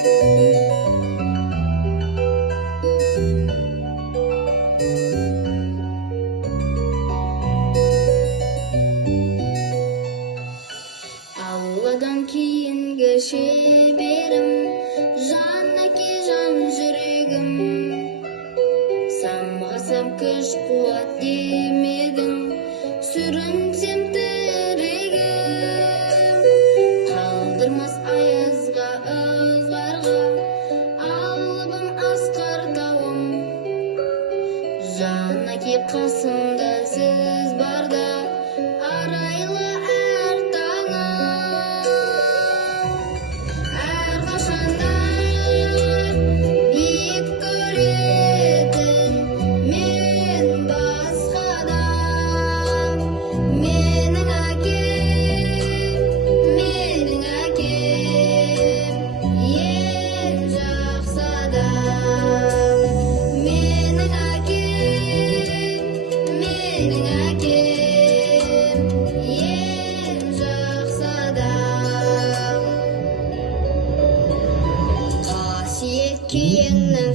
Алладан кейінгі шеберім, жан әке жан жүрегім. Самғасам күш қуат демедің, сүрінсем тірегім. Қалдырмас аязға ызғарға, алыбым асқар тауым. Жан әке қасымда сіз барда, арайлы әр таңым. Әрқашанда биік көретін мен басқадан. Менің әкем, ең жақсы адам. Менің әкем, ең жақсы адам. Қасиет киеңнің